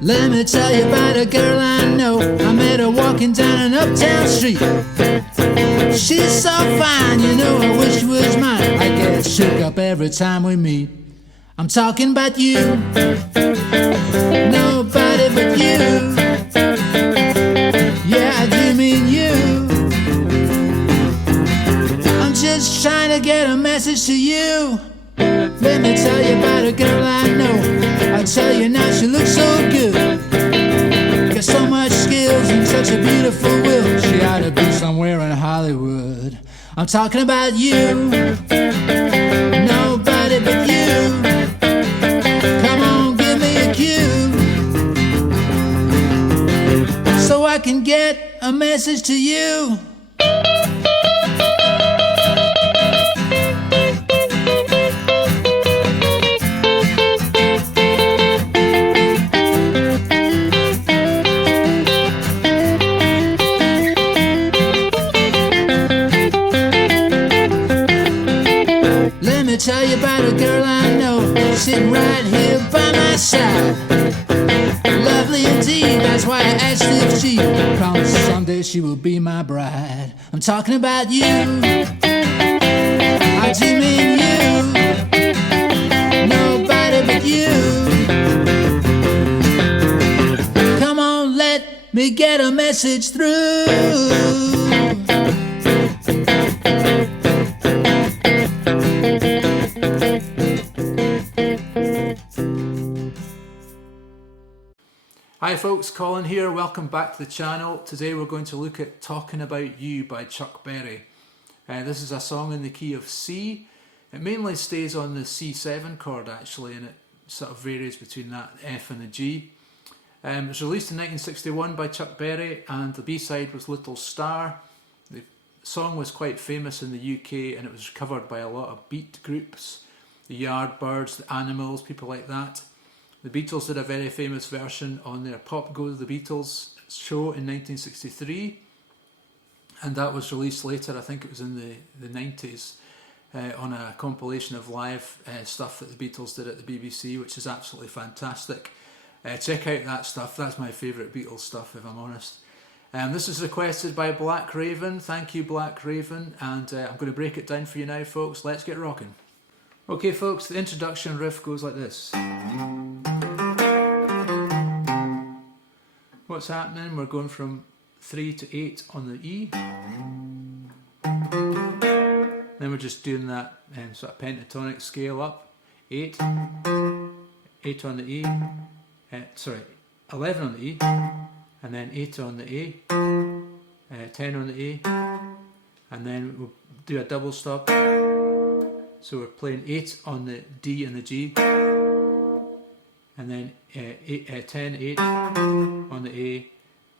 Let me tell you about a girl I know. I met her walking down an uptown street. She's so fine, you know, I wish she was mine. I get shook up every time we meet. I'm talking about you, nobody but you. Yeah, I do mean you. I'm just trying to get a message to you. Let me tell you about a girl I know. I'll tell you now, she looks so good. Got so much skills and such a beautiful will. She ought to be somewhere in Hollywood. I'm talking about you, nobody but you. Come on, give me a cue, so I can get a message to you. Tell you about a girl I know, sitting right here by my side. Lovely indeed, that's why I asked if she promised someday she will be my bride. I'm talking about you, I do mean you, nobody but you. Come on, let me get a message through. Hi folks, Colin here, welcome back to the channel. Today we're going to look at Talking About You by Chuck Berry. This is a song in the key of C. It mainly stays on the C7 chord actually, and it sort of varies between that F and the G. It was released in 1961 by Chuck Berry, and the B-side was Little Star. The song was quite famous in the UK and it was covered by a lot of beat groups, the Yardbirds, the Animals, people like that. The Beatles did a very famous version on their Pop Go the Beatles show in 1963, and that was released later, I think it was in the 90s, on a compilation of live stuff that the Beatles did at the BBC, which is absolutely fantastic. Check out that stuff, that's my favourite Beatles stuff if I'm honest. This is requested by Black Raven, thank you Black Raven, and I'm going to break it down for you now folks, let's get rocking. Okay folks, the introduction riff goes like this. What's happening? We're going from 3 to 8 on the E. Then we're just doing that sort of pentatonic scale up. 8, 8 on the E, 11 on the E, and then 8 on the A, 10 on the A, and then we'll do a double stop. So we're playing 8 on the D and the G, and then 10, 8 on the A,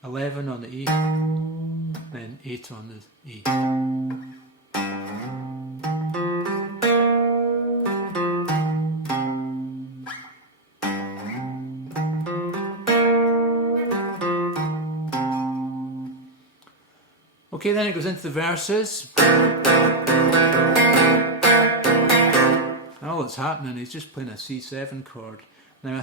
11 on the E, then 8 on the E. Okay, then it goes into the verses. All that's happening, he's just playing a C7 chord. Now I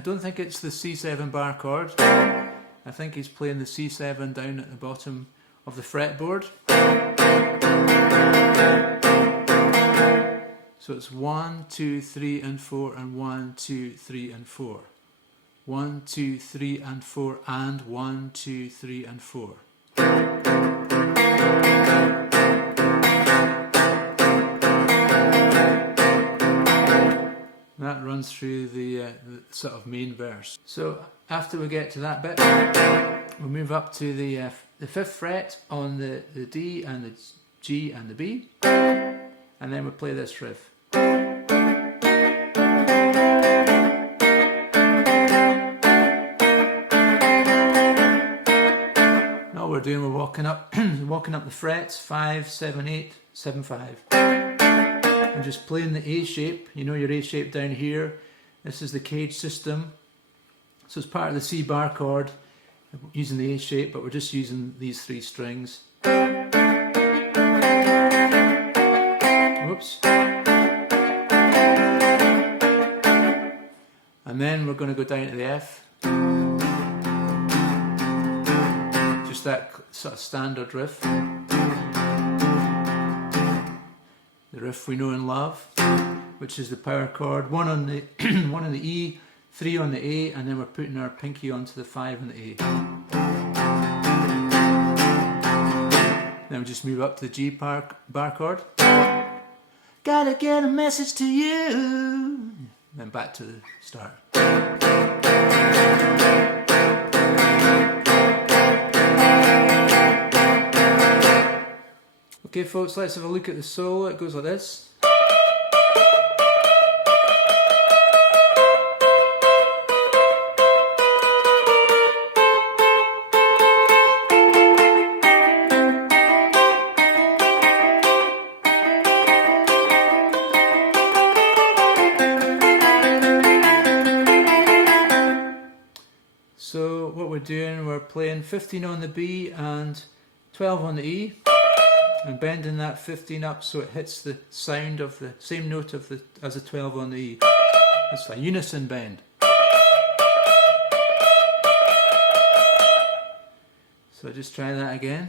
don't think it's the C7 bar chord. I think he's playing the C7 down at the bottom of the fretboard. So it's 1, 2, 3 and 4 and 1, 2, 3 and 4. 1, 2, 3 and 4 and 1, 2, 3 and 4. That runs through the sort of main verse. So after we get to that bit, we'll move up to the 5th fret on the D and the G and the B, and then we'll play this riff. All we're doing, we're walking up, walking up the frets, 5, 7, 8, 7, 5. I'm just playing the A shape, you know your A shape down here. This is the cage system. So it's part of the C bar chord, using the A shape, but we're just using these 3 strings. Whoops. And then we're going to go down to the F. Just that sort of standard riff. The riff we know and love, which is the power chord. 1 on the one on the E, 3 on the A, and then we're putting our pinky onto the 5 on the A. Then we just move up to the G bar chord. Gotta get a message to you. Then back to the start. Okay folks, let's have a look at the solo. It goes like this. So what we're doing, we're playing 15 on the B and 12 on the E, and bending that 15 up so it hits the sound of the same note of as the 12 on the E. It's a unison bend. So just try that again.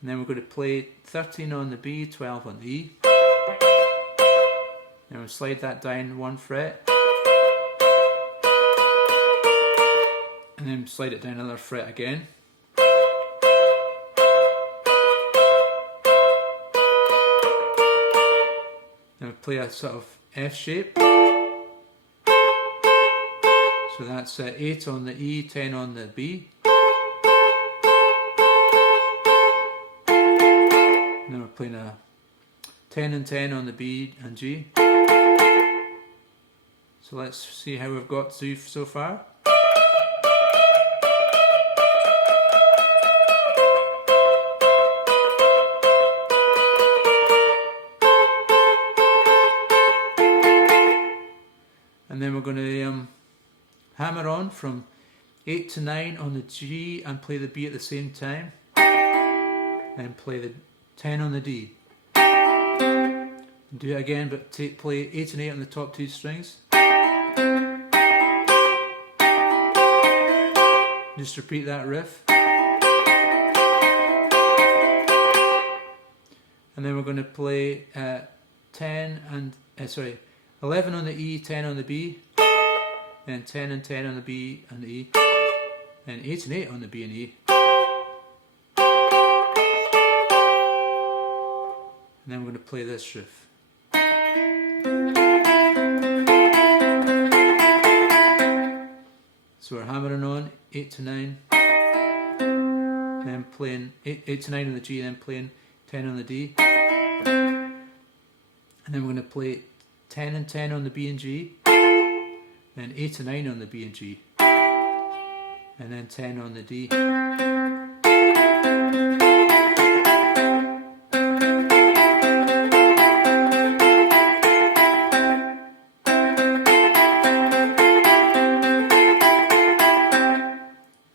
And then we're going to play 13 on the B, 12 on the E. And we'll slide that down 1 fret. And then slide it down another fret again. Then we play a sort of F shape. So that's 8 on the E, 10 on the B. And then we're playing a 10 and 10 on the B and G. So let's see how we've got to so far. And then we're going to hammer on from 8 to 9 on the G and play the B at the same time. Then play the 10 on the D. Do it again, but play 8 and 8 on the top 2 strings. Just repeat that riff. And then we're going to play 11 on the E, 10 on the B, then 10 and 10 on the B and the E, then 8 and 8 on the B and E. And then we're going to play this riff. So we're hammering on 8 to 9, then playing 8 to 9 on the G, then playing 10 on the D. And then we're going to play 10 and 10 on the B and G, then 8 to 9 on the B and G, and then 10 on the D.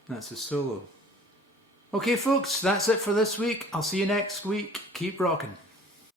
That's a solo. Okay folks, that's it for this week. I'll see you next week. Keep rocking.